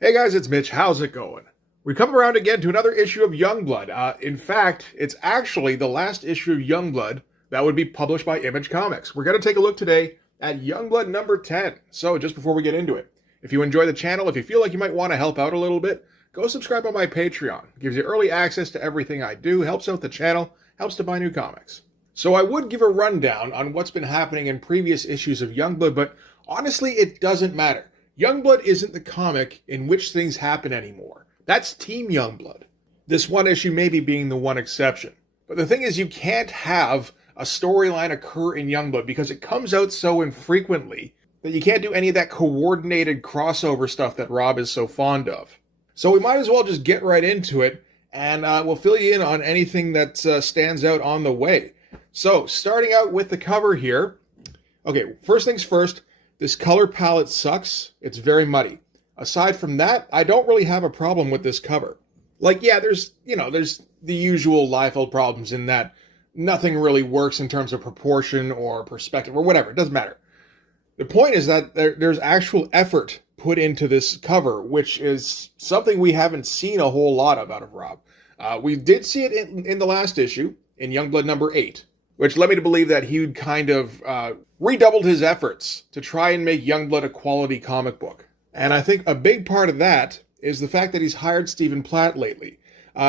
Hey guys, it's Mitch. How's it going? We come around again to another issue of Youngblood. In fact, it's actually the last issue of Youngblood that would be published by Image Comics. We're going to take a look today at Youngblood number 10. So just before we get into it, if you enjoy the channel, if you feel like you might want to help out a little bit, go subscribe on my Patreon. It gives you early access to everything I do, helps out the channel, helps to buy new comics. So I would give a rundown on what's been happening in previous issues of Youngblood, but honestly, it doesn't matter. Youngblood isn't the comic in which things happen anymore. That's Team Youngblood. This one issue maybe being the one exception. But the thing is, you can't have a storyline occur in Youngblood because it comes out so infrequently that you can't do any of that coordinated crossover stuff that Rob is so fond of. So we might as well just get right into it, and we'll fill you in on anything that stands out on the way. So, starting out with the cover here. Okay, first things first. This color palette sucks. It's very muddy. Aside from that, I don't really have a problem with this cover. Like, yeah, there's the usual Liefeld problems in that nothing really works in terms of proportion or perspective or whatever. It doesn't matter. The point is that there's actual effort put into this cover, which is something we haven't seen a whole lot of out of Rob. We did see it in the last issue, in Youngblood number 8. Which led me to believe that he would kind of redoubled his efforts to try and make Youngblood a quality comic book. And I think a big part of that is the fact that he's hired Stephen Platt lately.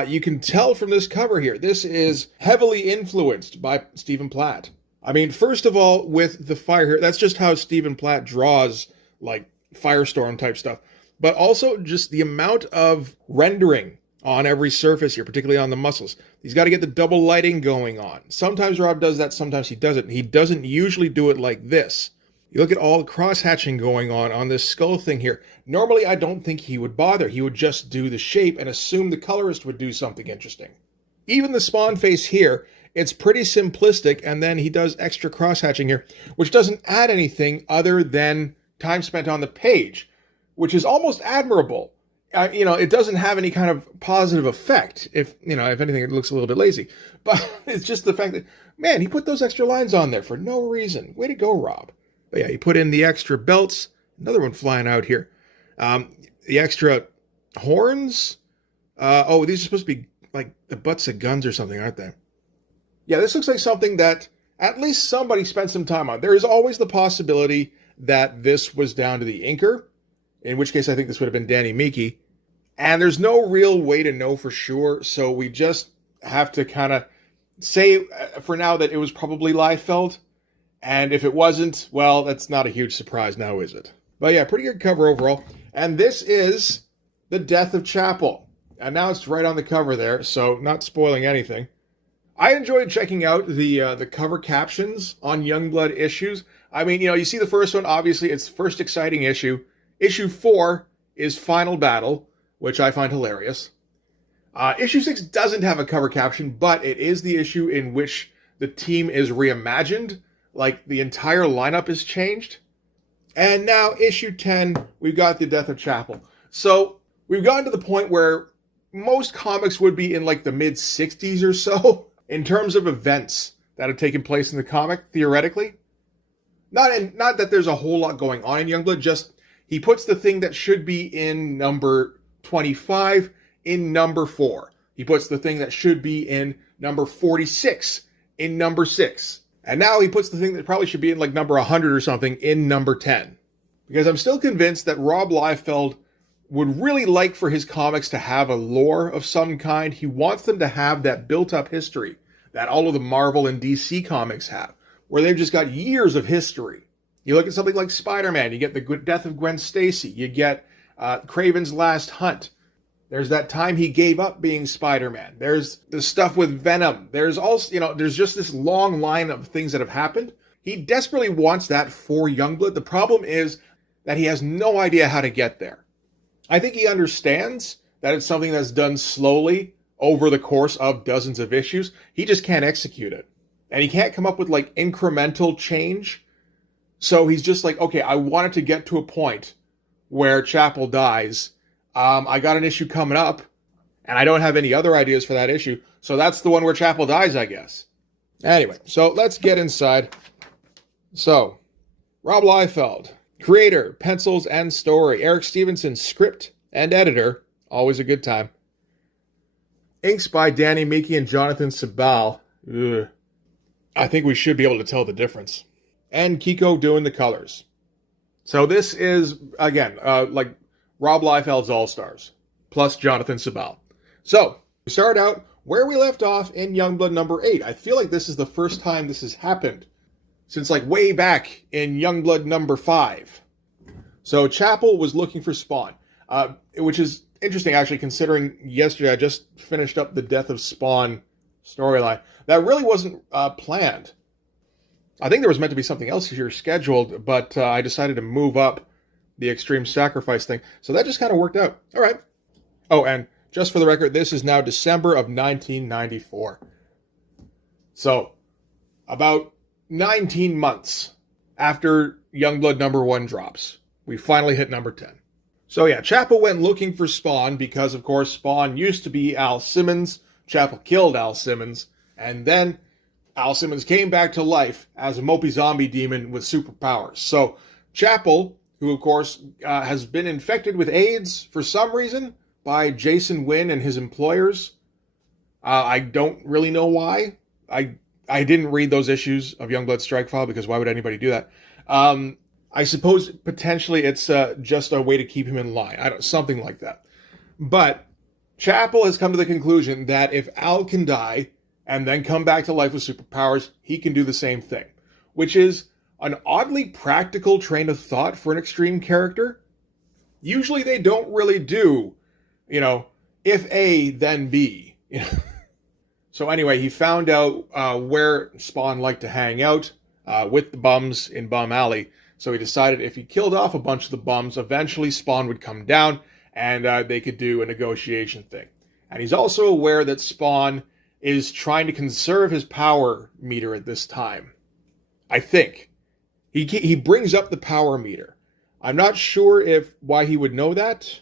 You can tell from this cover here, this is heavily influenced by Stephen Platt. I mean, first of all, with the fire here, that's just how Stephen Platt draws, like, Firestorm type stuff. But also just the amount of rendering on every surface here, particularly on the muscles. He's got to get the double lighting going on. Sometimes Rob does that, sometimes he doesn't. He doesn't usually do it like this. You look at all the cross-hatching going on this skull thing here. Normally, I don't think he would bother. He would just do the shape and assume the colorist would do something interesting. Even the spawn face here, it's pretty simplistic, and then he does extra cross-hatching here, which doesn't add anything other than time spent on the page, which is almost admirable. It doesn't have any kind of positive effect. If anything, it looks a little bit lazy. But it's just the fact that, man, he put those extra lines on there for no reason. Way to go, Rob. But yeah, he put in the extra belts. Another one flying out here. The extra horns. These are supposed to be like the butts of guns or something, aren't they? Yeah, this looks like something that at least somebody spent some time on. There is always the possibility that this was down to the inker, in which case I think this would have been Danny Miki. And there's no real way to know for sure, so we just have to kind of say for now that it was probably Liefeld. And if it wasn't, well, that's not a huge surprise now, is it? But yeah, pretty good cover overall. And this is The Death of Chapel. And now it's right on the cover there, so not spoiling anything. I enjoyed checking out the cover captions on Youngblood issues. I mean, you see the first one, obviously, it's first exciting issue. Issue 4 is Final Battle, which I find hilarious. Issue 6 doesn't have a cover caption, but it is the issue in which the team is reimagined. Like, the entire lineup is changed. And now, issue 10, we've got The Death of Chapel. So, we've gotten to the point where most comics would be in, like, the mid-60s or so, in terms of events that have taken place in the comic, theoretically. Not that there's a whole lot going on in Youngblood, just he puts the thing that should be in number 25 in number 4. He puts the thing that should be in number 46 in number 6. And now he puts the thing that probably should be in like number 100 or something in number 10. Because I'm still convinced that Rob Liefeld would really like for his comics to have a lore of some kind. He wants them to have that built-up history that all of the Marvel and DC comics have, where they've just got years of history. You look at something like Spider-Man, you get the death of Gwen Stacy, you get Kraven's Last Hunt. There's that time he gave up being Spider-Man. There's the stuff with Venom. There's also, there's just this long line of things that have happened. He desperately wants that for Youngblood. The problem is that he has no idea how to get there. I think he understands that it's something that's done slowly over the course of dozens of issues. He just can't execute it. And he can't come up with like incremental change. So he's just like, okay, I want it to get to a point where Chapel dies. I got an issue coming up, and I don't have any other ideas for that issue. So that's the one where Chapel dies, I guess. Anyway, so let's get inside. So, Rob Liefeld, creator, pencils and story. Eric Stevenson, script, and editor. Always a good time. Inks by Danny Meeke and Jonathan Sabal. Ugh. I think we should be able to tell the difference. And Kiko doing the colors. So this is, again, like Rob Liefeld's All-Stars, plus Jonathan Sabal. So, we start out where we left off in Youngblood number 8. I feel like this is the first time this has happened since like way back in Youngblood number 5. So Chapel was looking for Spawn, which is interesting actually, considering yesterday I just finished up the Death of Spawn storyline. That really wasn't planned. I think there was meant to be something else here scheduled, but I decided to move up the Extreme Sacrifice thing. So that just kind of worked out. All right. Oh, and just for the record, this is now December of 1994. So, about 19 months after Youngblood number 1 drops, we finally hit number 10. So yeah, Chapel went looking for Spawn because, of course, Spawn used to be Al Simmons. Chapel killed Al Simmons, and then Al Simmons came back to life as a mopey zombie demon with superpowers. So Chapel, who of course has been infected with AIDS for some reason by Jason Wynn and his employers. I don't really know why. I didn't read those issues of Youngblood Strike File because why would anybody do that? I suppose potentially it's just a way to keep him in line. Something like that. But Chapel has come to the conclusion that if Al can die and then come back to life with superpowers, he can do the same thing. Which is an oddly practical train of thought for an extreme character. Usually they don't really do, if A, then B. So anyway, he found out where Spawn liked to hang out with the bums in Bum Alley. So he decided if he killed off a bunch of the bums, eventually Spawn would come down and they could do a negotiation thing. And he's also aware that Spawn is trying to conserve his power meter at this time. I think. He brings up the power meter. I'm not sure why he would know that,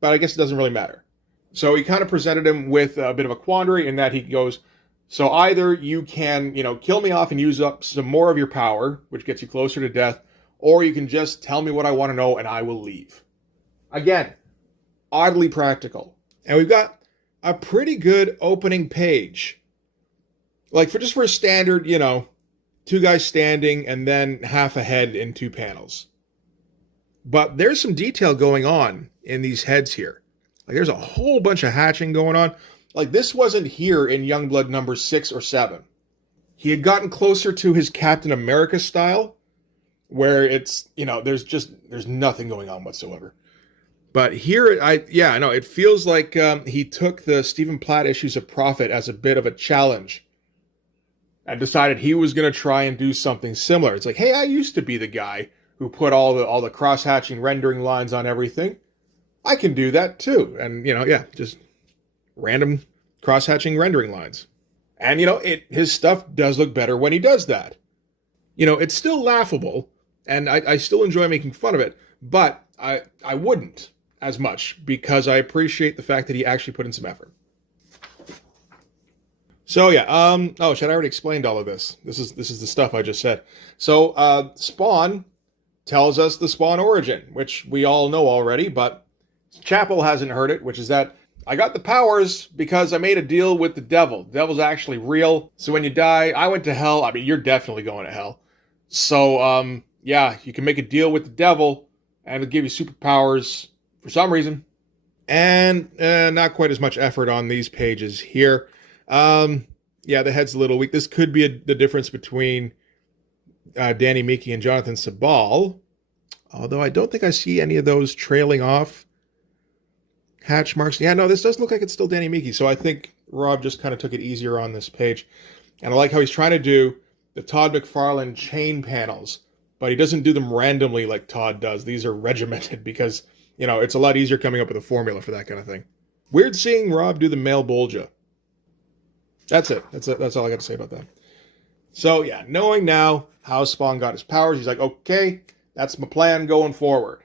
but I guess it doesn't really matter. So he kind of presented him with a bit of a quandary in that he goes, so either you can, kill me off and use up some more of your power, which gets you closer to death, or you can just tell me what I want to know and I will leave. Again, oddly practical. And we've got a pretty good opening page. Like for a standard, 2 guys standing and then half a head in 2 panels. But there's some detail going on in these heads here. Like there's a whole bunch of hatching going on. Like this wasn't here in Youngblood number 6 or 7. He had gotten closer to his Captain America style, where it's, there's nothing going on whatsoever. But here, it feels like he took the Stephen Platt issues of Prophet as a bit of a challenge and decided he was going to try and do something similar. It's like, hey, I used to be the guy who put all the cross-hatching rendering lines on everything. I can do that too. And, just random cross-hatching rendering lines. And, his stuff does look better when he does that. It's still laughable, and I still enjoy making fun of it, but I wouldn't as much because I appreciate the fact that he actually put in some effort. So yeah, shit, I already explained all of this. This is the stuff I just said. So Spawn tells us the Spawn origin, which we all know already, but Chapel hasn't heard it, which is that I got the powers because I made a deal with the devil. The devil's actually real. So when you die, I went to hell. I mean, you're definitely going to hell. So, you can make a deal with the devil and it'll give you superpowers for some reason. And not quite as much effort on these pages here. The head's a little weak. This could be the difference between Danny Meeke and Jonathan Sabal. Although I don't think I see any of those trailing off hatch marks. Yeah, no, this does look like it's still Danny Meeke. So I think Rob just kind of took it easier on this page. And I like how he's trying to do the Todd McFarlane chain panels, but he doesn't do them randomly like Todd does. These are regimented because, it's a lot easier coming up with a formula for that kind of thing. Weird seeing Rob do the male Bolgia. That's it. That's all I got to say about that. So, yeah, knowing now how Spawn got his powers, he's like, okay, that's my plan going forward.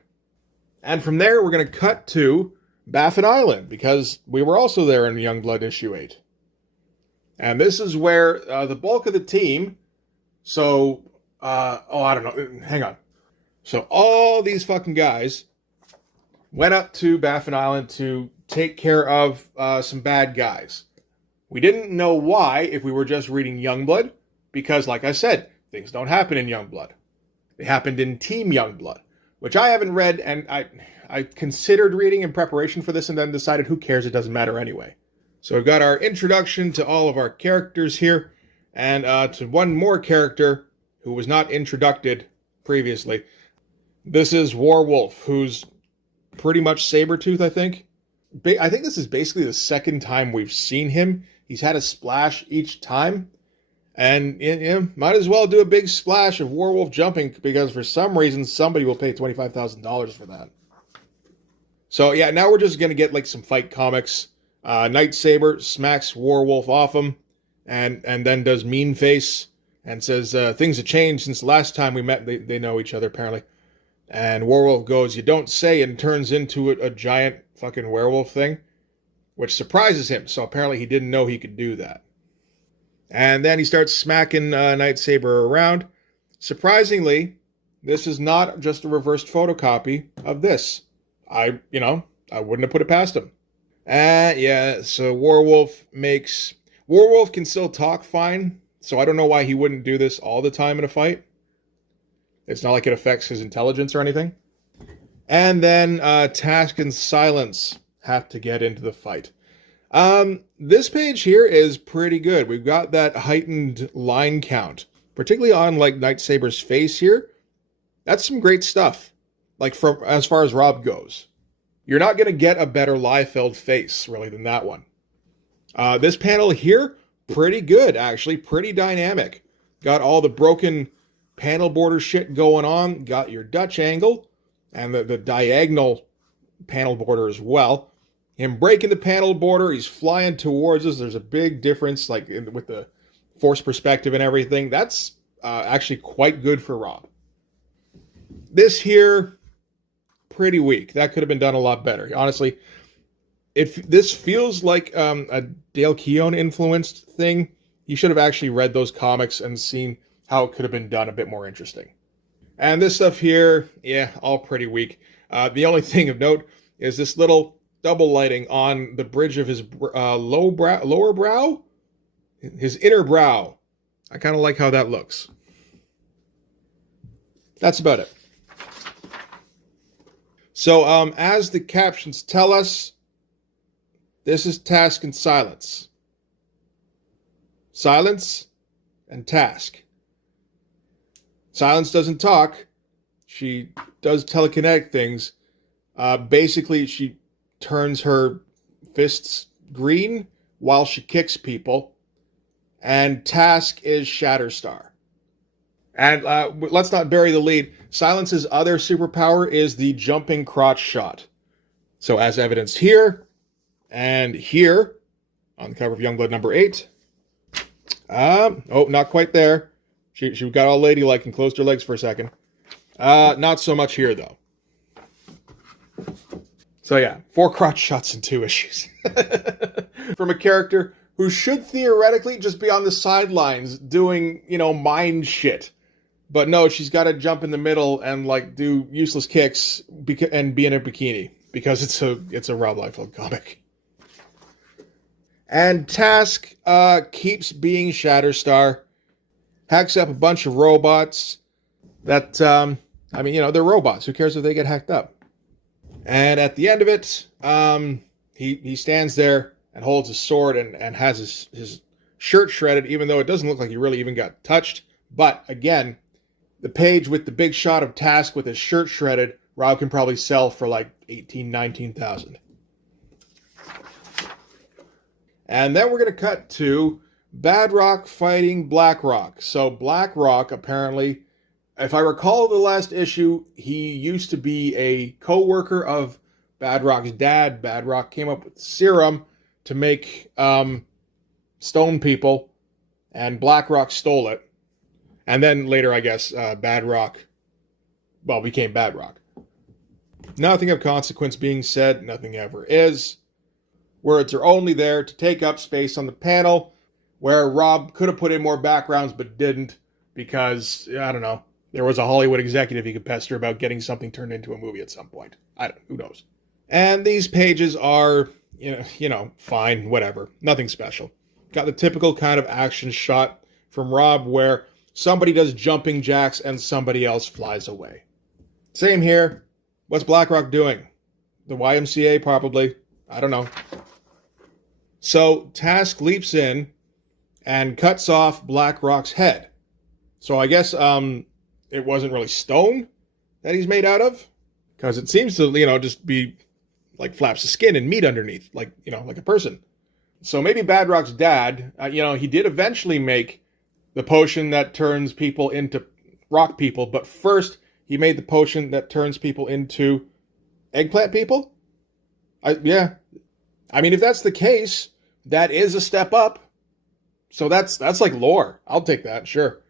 And from there, we're going to cut to Baffin Island, because we were also there in Youngblood issue 8. And this is where the bulk of the team, I don't know, hang on. So all these fucking guys went up to Baffin Island to take care of some bad guys. We didn't know why if we were just reading Youngblood, because, like I said, things don't happen in Youngblood. They happened in Team Youngblood, which I haven't read, and I considered reading in preparation for this and then decided who cares, it doesn't matter anyway. So we've got our introduction to all of our characters here, and to one more character who was not introduced previously. This is Warwolf, who's pretty much Sabretooth, I think. I think this is basically the second time we've seen him. He's had a splash each time. And might as well do a big splash of Warwolf jumping, because for some reason somebody will pay $25,000 for that. So yeah, now we're just going to get like some fight comics. Night Saber smacks Warwolf off him and then does mean face and says things have changed since the last time we met. They know each other apparently. And Warwolf goes, "You don't say," and turns into a giant fucking werewolf thing, which surprises him. So apparently he didn't know he could do that. And then he starts smacking Night Saber around. Surprisingly, this is not just a reversed photocopy of this. I wouldn't have put it past him. Yeah, so Warwolf can still talk fine, so I don't know why he wouldn't do this all the time in a fight. It's not like it affects his intelligence or anything. And then Task and Silence have to get into the fight. This page here is pretty good. We've got that heightened line count, particularly on like Night Saber's face here. That's some great stuff. Like from as far as Rob goes, you're not going to get a better Liefeld face really than that one. This panel here, pretty good actually, pretty dynamic. Got all the broken panel border shit going on. Got your Dutch angle and the diagonal panel border as well. Him breaking the panel border, he's flying towards us. There's a big difference, like with the force perspective and everything. That's actually quite good for Rob. This here, pretty weak. That could have been done a lot better. Honestly, this feels like a Dale Keown influenced thing. You should have actually read those comics and seen how it could have been done a bit more interesting. And this stuff here, yeah, all pretty weak. The only thing of note is this little double lighting on the bridge of his lower brow? His inner brow. I kind of like how that looks. That's about it. So, as the captions tell us, this is Task and Silence. Silence and Task. Silence doesn't talk. She does telekinetic things. Basically, she turns her fists green while she kicks people. And Task is Shatterstar. And let's not bury the lead. Silence's other superpower is the jumping crotch shot. So as evidenced here and here on the cover of Youngblood number 8. Oh, not quite there. She got all ladylike and closed her legs for a second. Not so much here, though. So yeah, 4 crotch shots in 2 issues. From a character who should theoretically just be on the sidelines doing, mind shit. But no, she's got to jump in the middle and like do useless kicks and be in a bikini because it's a Rob Liefeld comic. And Task keeps being Shatterstar, hacks up a bunch of robots that, they're robots. Who cares if they get hacked up? And at the end of it, he stands there and holds his sword and has his shirt shredded, even though it doesn't look like he really even got touched. But again, the page with the big shot of Task with his shirt shredded, Rob can probably sell for like 19,000. And then we're going to cut to Badrock fighting Blackrock. So Blackrock, apparently, if I recall the last issue, he used to be a co-worker of Badrock's dad. Badrock came up with serum to make stone people, and Blackrock stole it. And then later, I guess, Badrock, became Badrock. Nothing of consequence being said, nothing ever is. Words are only there to take up space on the panel, where Rob could have put in more backgrounds, but didn't, because, I don't know, there was a Hollywood executive he could pester about getting something turned into a movie at some point. Who knows? And these pages are, fine, whatever. Nothing special. Got the typical kind of action shot from Rob where somebody does jumping jacks and somebody else flies away. Same here. What's Badrock doing? The YMCA, probably. I don't know. So Task leaps in and cuts off Badrock's head. So I guess it wasn't really stone that he's made out of, because it seems to, just be like flaps of skin and meat underneath, like a person. So maybe Badrock's dad, he did eventually make the potion that turns people into rock people, but first he made the potion that turns people into eggplant people? Yeah. I mean, if that's the case, that is a step up. So that's like lore. I'll take that, sure.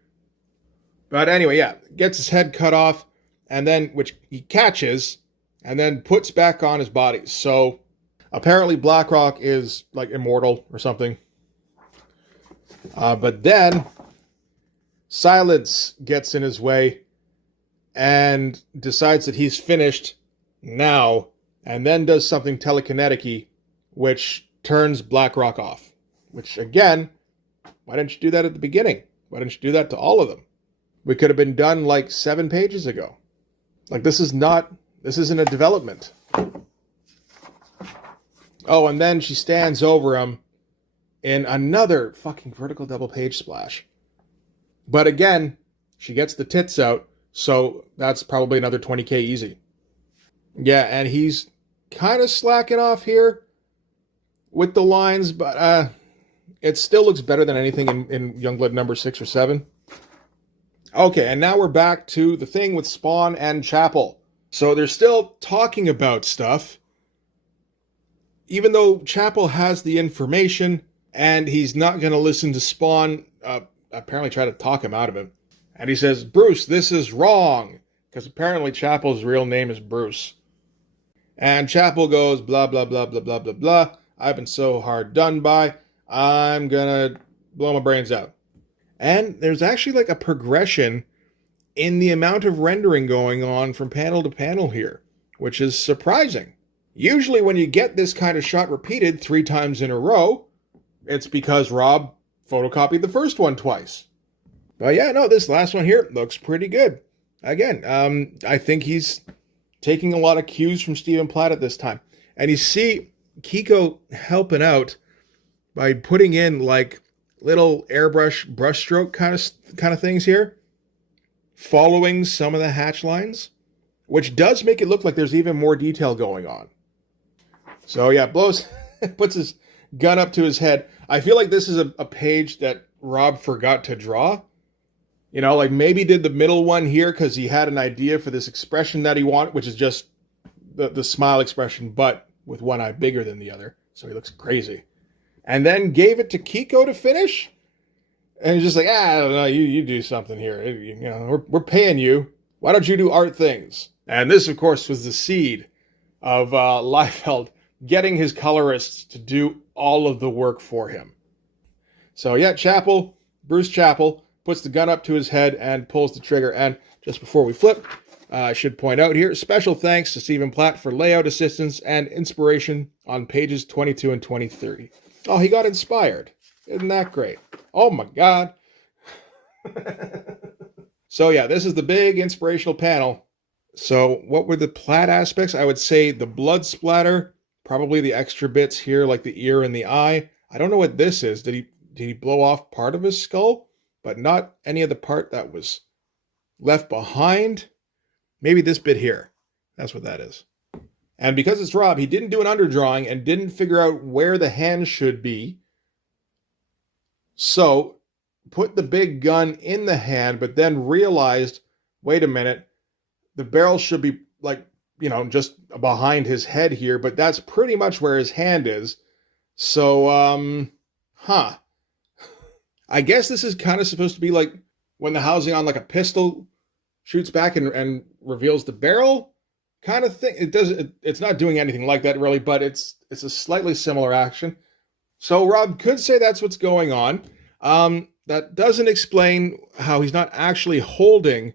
But anyway, yeah, gets his head cut off, and then, which he catches, and then puts back on his body. So apparently Badrock is like immortal or something. But then Silence gets in his way and decides that he's finished now, and then does something telekinetic-y, which turns Badrock off. Which, again, why didn't you do that at the beginning? Why didn't you do that to all of them? We could have been done like 7 pages ago. Like, this isn't a development. Oh, and then she stands over him in another fucking vertical double page splash. But again, she gets the tits out, so that's probably another 20k easy. Yeah, and he's kind of slacking off here with the lines, but it still looks better than anything in Youngblood number 6 or 7. Okay, and now we're back to the thing with Spawn and Chapel. So they're still talking about stuff, even though Chapel has the information, and he's not going to listen to Spawn, apparently try to talk him out of it. And he says, Bruce, this is wrong, because apparently Chapel's real name is Bruce. And Chapel goes, blah, blah, blah, blah, blah, blah, blah. I've been so hard done by. I'm going to blow my brains out. And there's actually like a progression in the amount of rendering going on from panel to panel here, which is surprising. Usually when you get this kind of shot repeated 3 times in a row, it's because Rob photocopied the first one twice. But yeah, no, this last one here looks pretty good. Again, I think he's taking a lot of cues from Stephen Platt at this time. And you see Kiko helping out by putting in like little airbrush brushstroke kind of things here, following some of the hatch lines, which does make it look like there's even more detail going on. So yeah, puts his gun up to his head. I feel like this is a page that Rob forgot to draw. Like maybe did the middle one here because he had an idea for this expression that he wanted, which is just the smile expression, but with one eye bigger than the other. So he looks crazy. And then gave it to Kiko to finish. And he's just like, I don't know, you do something here. We're paying you. Why don't you do art things? And this, of course, was the seed of Liefeld getting his colorists to do all of the work for him. So yeah, Bruce Chapel, puts the gun up to his head and pulls the trigger. And just before we flip, I should point out here, special thanks to Stephen Platt for layout assistance and inspiration on pages 22 and 23. Oh, he got inspired. Isn't that great? Oh my God. So yeah, this is the big inspirational panel. So what were the Platt aspects? I would say the blood splatter, probably the extra bits here like the ear and the eye. I don't know what this is. Did he blow off part of his skull, but not any of the part that was left behind? Maybe this bit here. That's what that is. And because it's Rob, he didn't do an underdrawing and didn't figure out where the hand should be. So put the big gun in the hand, but then realized, wait a minute, the barrel should be like, just behind his head here, but that's pretty much where his hand is. So, I guess this is kind of supposed to be like when the housing on like a pistol shoots back and reveals the barrel kind of thing. It's not doing anything like that really, but it's a slightly similar action. So Rob could say that's what's going on. That doesn't explain how he's not actually holding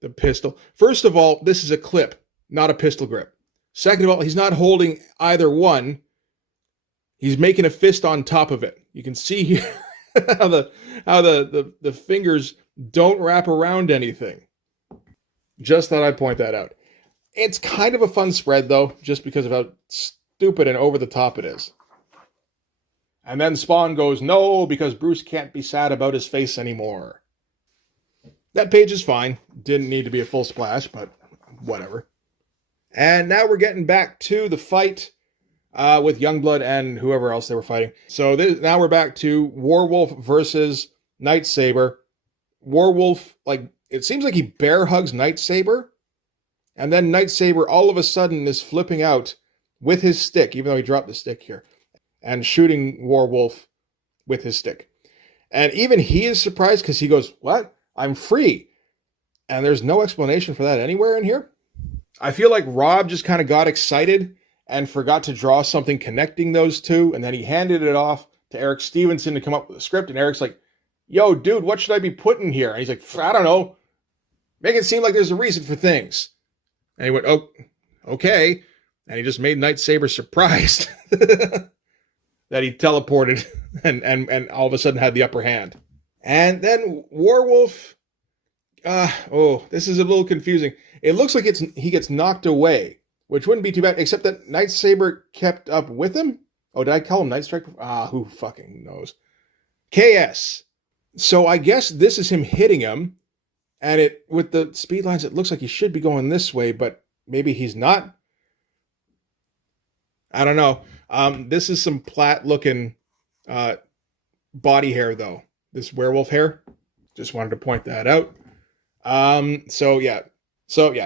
the pistol. First of all, this is a clip, not a pistol grip. Second of all, he's not holding either one. He's making a fist on top of it. You can see here how the fingers don't wrap around anything. Just thought I'd point that out. It's kind of a fun spread, though, just because of how stupid and over the top it is. And then Spawn goes, no, because Bruce can't be sad about his face anymore. That page is fine. Didn't need to be a full splash, but whatever. And now we're getting back to the fight with Youngblood and whoever else they were fighting. So now we're back to Warwolf versus Nightsaber. Warwolf, like, it seems like he bear hugs Nightsaber. And then Nightsaber all of a sudden is flipping out with his stick, even though he dropped the stick here, and shooting Warwolf with his stick. And even he is surprised because he goes, what? I'm free. And there's no explanation for that anywhere in here. I feel like Rob just kind of got excited and forgot to draw something connecting those two. And then he handed it off to Eric Stevenson to come up with a script. And Eric's like, yo, dude, what should I be putting here? And he's like, I don't know. Make it seem like there's a reason for things. And he went, oh, okay. And he just made Nightsaber surprised that he teleported and all of a sudden had the upper hand. And then Warwolf, this is a little confusing. It looks like he gets knocked away, which wouldn't be too bad, except that Nightsaber kept up with him. Oh, did I call him Nightstrike? Who fucking knows? KS. So I guess this is him hitting him, and with the speed lines, it looks like he should be going this way, but maybe he's not. I don't know. This is some Platt-looking body hair, though. This werewolf hair. Just wanted to point that out. So yeah,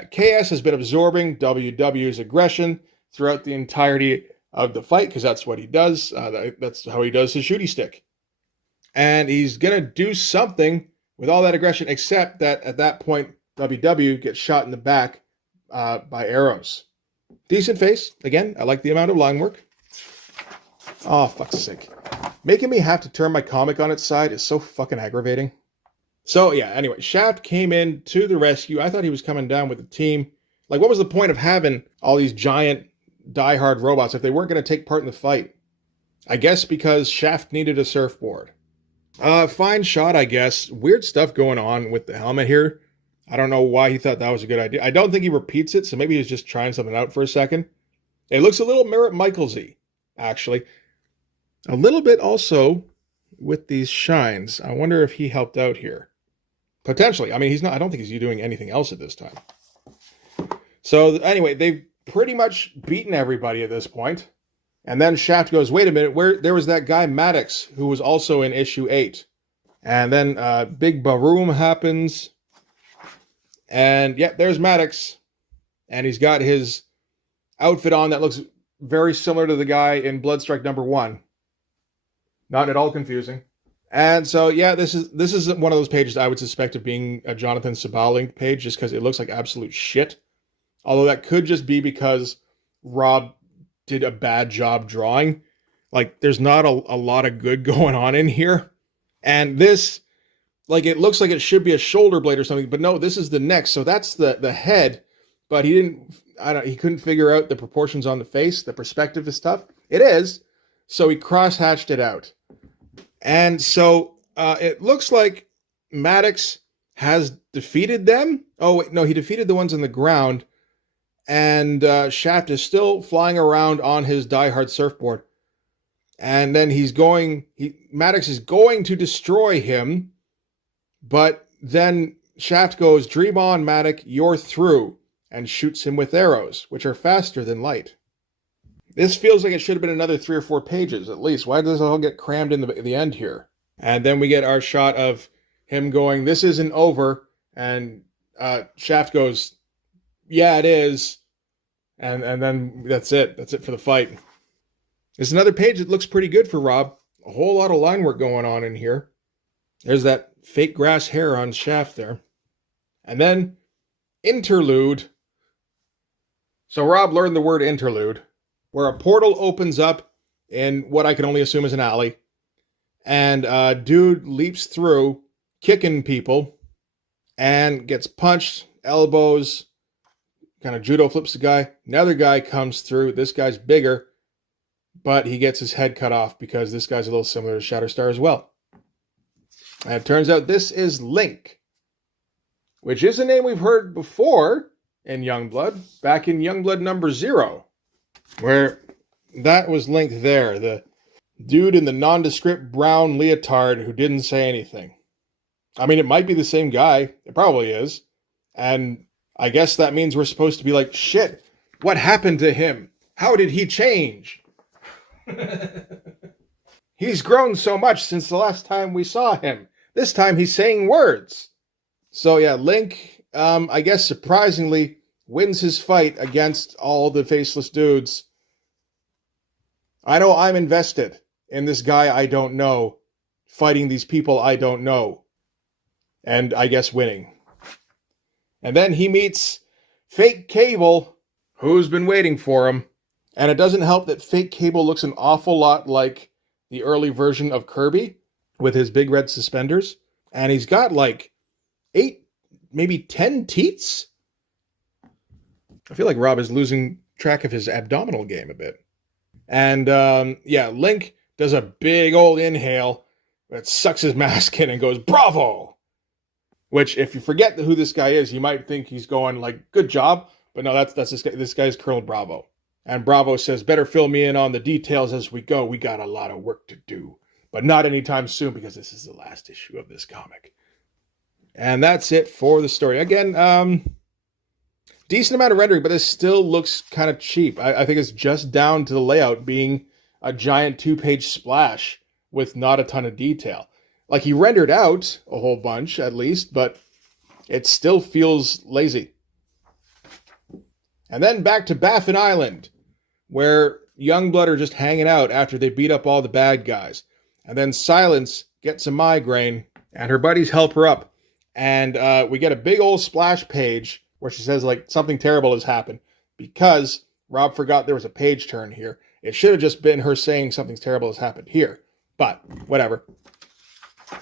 KS has been absorbing WW's aggression throughout the entirety of the fight, because that's what he does. That's how he does his shooty stick. And he's going to do something with all that aggression, except that at that point, WW gets shot in the back by arrows. Decent face. Again, I like the amount of line work. Oh, fuck's sake. Making me have to turn my comic on its side is so fucking aggravating. So, yeah, anyway, Shaft came in to the rescue. I thought he was coming down with the team. Like, what was the point of having all these giant, die-hard robots if they weren't going to take part in the fight? I guess because Shaft needed a surfboard. Fine shot, I guess. Weird stuff going on with the helmet here. I don't know why he thought that was a good idea. I don't think he repeats it, so maybe he's just trying something out for a second. It looks a little Merritt Michaels-y, actually. A little bit also with these shines. I wonder if he helped out here. Potentially. I mean, he's not. I don't think he's doing anything else at this time. So anyway, they've pretty much beaten everybody at this point. And then Shaft goes, wait a minute, there was that guy Maddox who was also in issue 8. And then Big Baroom happens. And yeah, there's Maddox. And he's got his outfit on that looks very similar to the guy in Bloodstrike #1. Not at all confusing. And so, yeah, this is one of those pages I would suspect of being a Jonathan Sabah page, just because it looks like absolute shit. Although that could just be because Rob did a bad job drawing. Like, there's not a lot of good going on in here. And this, like, it looks like it should be a shoulder blade or something, but no, this is the neck. So that's the head, but he couldn't figure out the proportions on the face, the perspective is tough. It is. So he cross-hatched it out. And so it looks like Maddox has defeated them. Oh, wait, no, he defeated the ones on the ground. And Shaft is still flying around on his diehard surfboard. And then Maddox is going to destroy him. But then Shaft goes, dream on, Maddox, you're through. And shoots him with arrows, which are faster than light. This feels like it should have been another 3 or 4 pages, at least. Why does it all get crammed in the end here? And then we get our shot of him going, this isn't over. And Shaft goes, yeah, it is. And then that's it. That's it for the fight. There's another page that looks pretty good for Rob. A whole lot of line work going on in here. There's that fake grass hair on Shaft there. And then interlude. So Rob learned the word interlude, where a portal opens up in what I can only assume is an alley. And dude leaps through, kicking people, and gets punched, elbows, kind of judo flips the guy. Another guy comes through. This guy's bigger, but he gets his head cut off because this guy's a little similar to Shatterstar as well. And it turns out this is Link, which is a name we've heard before in Youngblood, back in Youngblood number 0, where that was Link there, the dude in the nondescript brown leotard who didn't say anything. I mean, it might be the same guy. It probably is. And I guess that means we're supposed to be like, shit, what happened to him? How did he change? He's grown so much since the last time we saw him. This time he's saying words. So yeah, Link, I guess surprisingly, wins his fight against all the faceless dudes. I know I'm invested in this guy I don't know, fighting these people I don't know. And I guess winning. And then he meets Fake Cable, who's been waiting for him. And it doesn't help that Fake Cable looks an awful lot like the early version of Kirby with his big red suspenders. And he's got like 8, maybe 10 teats. I feel like Rob is losing track of his abdominal game a bit. And yeah, Link does a big old inhale that sucks his mask in and goes, "Bravo!" Which, if you forget who this guy is, you might think he's going like, "Good job." But no, that's this guy. This guy's Colonel Bravo. And Bravo says, "Better fill me in on the details as we go. We got a lot of work to do. But not anytime soon, because this is the last issue of this comic." And that's it for the story. Again, decent amount of rendering, but this still looks kind of cheap. I think it's just down to the layout being a giant 2-page splash with not a ton of detail. Like, he rendered out a whole bunch, at least, but it still feels lazy. And then back to Baffin Island, where Youngblood are just hanging out after they beat up all the bad guys. And then Silence gets a migraine, and her buddies help her up. And we get a big old splash page where she says, like, something terrible has happened because Rob forgot there was a page turn here. It should have just been her saying something terrible has happened here. But, whatever.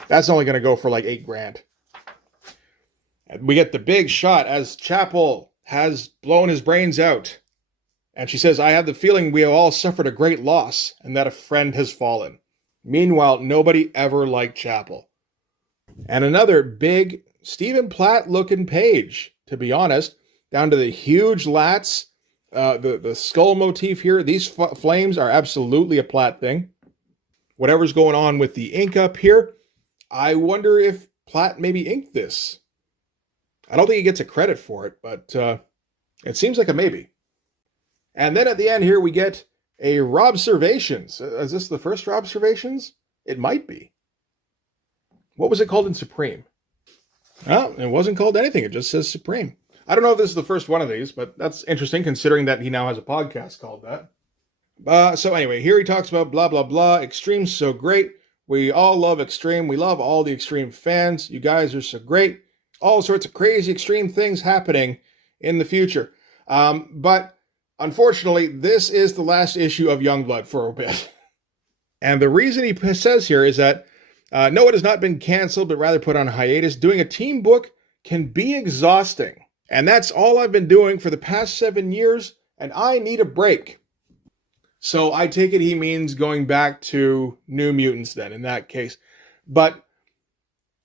That's only going to go for like $8,000. And we get the big shot as Chapel has blown his brains out. And she says, "I have the feeling we have all suffered a great loss and that a friend has fallen." Meanwhile, nobody ever liked Chapel. And another big Stephen Platt looking page, to be honest, down to the huge lats, the skull motif here. These flames are absolutely a Platt thing. Whatever's going on with the ink up here, I wonder if Platt maybe inked this. I don't think he gets a credit for it, but it seems like a maybe. And then at the end here, we get a Robservations. Is this the first Robservations? It might be. What was it called in Supreme? Oh, it wasn't called anything. It just says Supreme. I don't know if this is the first one of these, but that's interesting considering that he now has a podcast called that. So anyway, here he talks about blah, blah, blah. Extreme's so great. We all love Extreme. We love all the Extreme fans. You guys are so great. All sorts of crazy Extreme things happening in the future. But unfortunately, this is the last issue of Youngblood for a bit. And the reason he says here is that no, it has not been canceled, but rather put on hiatus. Doing a team book can be exhausting. And that's all I've been doing for the past 7 years, and I need a break. So I take it he means going back to New Mutants then, in that case. But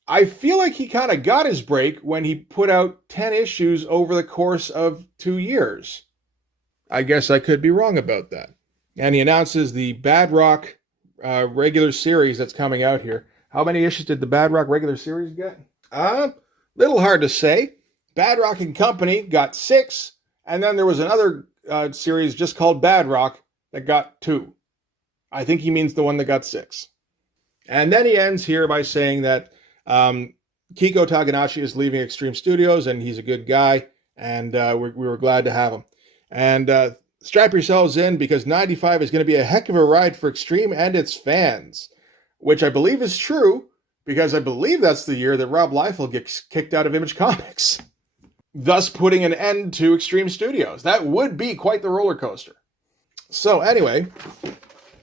I feel like he kind of got his break when he put out 10 issues over the course of 2 years. I guess I could be wrong about that. And he announces the Badrock regular series that's coming out here. How many issues did the Badrock regular series get? Little hard to say. Badrock and Company got 6, and then there was another series just called Badrock that got 2. I think he means the one that got 6. And then he ends here by saying that Kiko Taganashi is leaving Extreme Studios, and he's a good guy, and we were glad to have him. And strap yourselves in, because 95 is going to be a heck of a ride for Extreme and its fans, which I believe is true, because I believe that's the year that Rob Liefeld gets kicked out of Image Comics, thus putting an end to Extreme Studios. That would be quite the roller coaster. So anyway,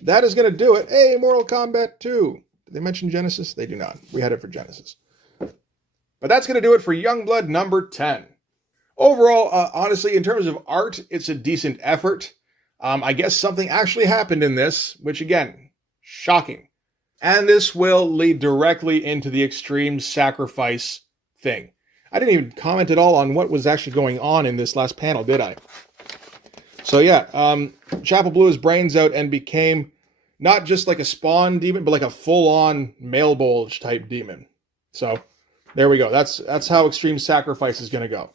that is going to do it. Hey, Mortal Kombat 2. Did they mention Genesis? They do not. We had it for Genesis. But that's going to do it for Youngblood number 10. Overall, honestly, in terms of art, it's a decent effort. I guess something actually happened in this, which again, shocking. And this will lead directly into the extreme sacrifice thing. I didn't even comment at all on what was actually going on in this last panel, did I? So yeah, Chapel blew his brains out and became not just like a spawn demon, but like a full-on male bulge type demon. So there we go. That's how extreme sacrifice is going to go.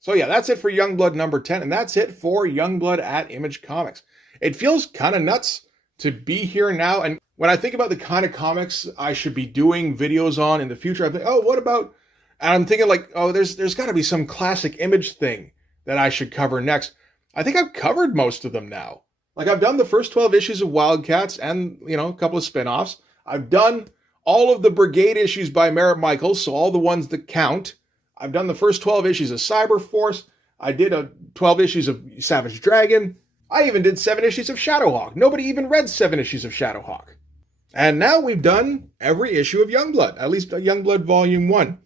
So yeah, that's it for Youngblood number 10, and that's it for Youngblood at Image Comics. It feels kind of nuts to be here now, and when I think about the kind of comics I should be doing videos on in the future, I think, oh, what about, and I'm thinking like, oh, there's got to be some classic Image thing that I should cover next. I think I've covered most of them now. Like, I've done the first 12 issues of Wildcats and, you know, a couple of spin-offs. I've done all of the Brigade issues by Merritt Michaels, so all the ones that count. I've done the first 12 issues of Cyberforce. I did 12 issues of Savage Dragon. I even did 7 issues of Shadowhawk. Nobody even read 7 issues of Shadowhawk. And now we've done every issue of Youngblood, at least Youngblood Volume 1.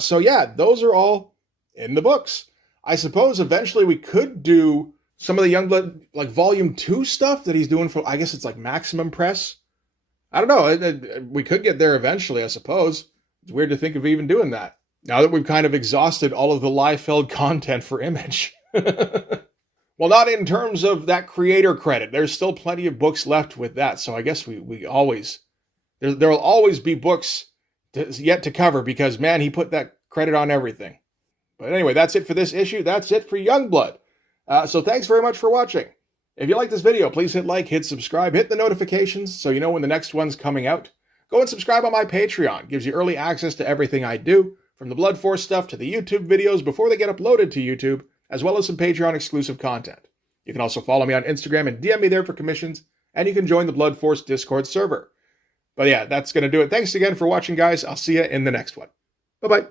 So yeah, those are all in the books. I suppose eventually we could do some of the Youngblood, like Volume 2 stuff that he's doing for, I guess it's like Maximum Press. I don't know. We could get there eventually, I suppose. It's weird to think of even doing that, now that we've kind of exhausted all of the Liefeld content for Image. Well, not in terms of that creator credit. There's still plenty of books left with that, so I guess we always... There will always be books yet to cover, because, man, he put that credit on everything. But anyway, that's it for this issue. That's it for Youngblood. So thanks very much for watching. If you like this video, please hit like, hit subscribe, hit the notifications so you know when the next one's coming out. Go and subscribe on my Patreon. It gives you early access to everything I do, from the Blood Force stuff to the YouTube videos before they get uploaded to YouTube, as well as some Patreon exclusive content. You can also follow me on Instagram and DM me there for commissions, and you can join the Blood Force Discord server. But yeah, that's going to do it. Thanks again for watching, guys. I'll see you in the next one. Bye-bye.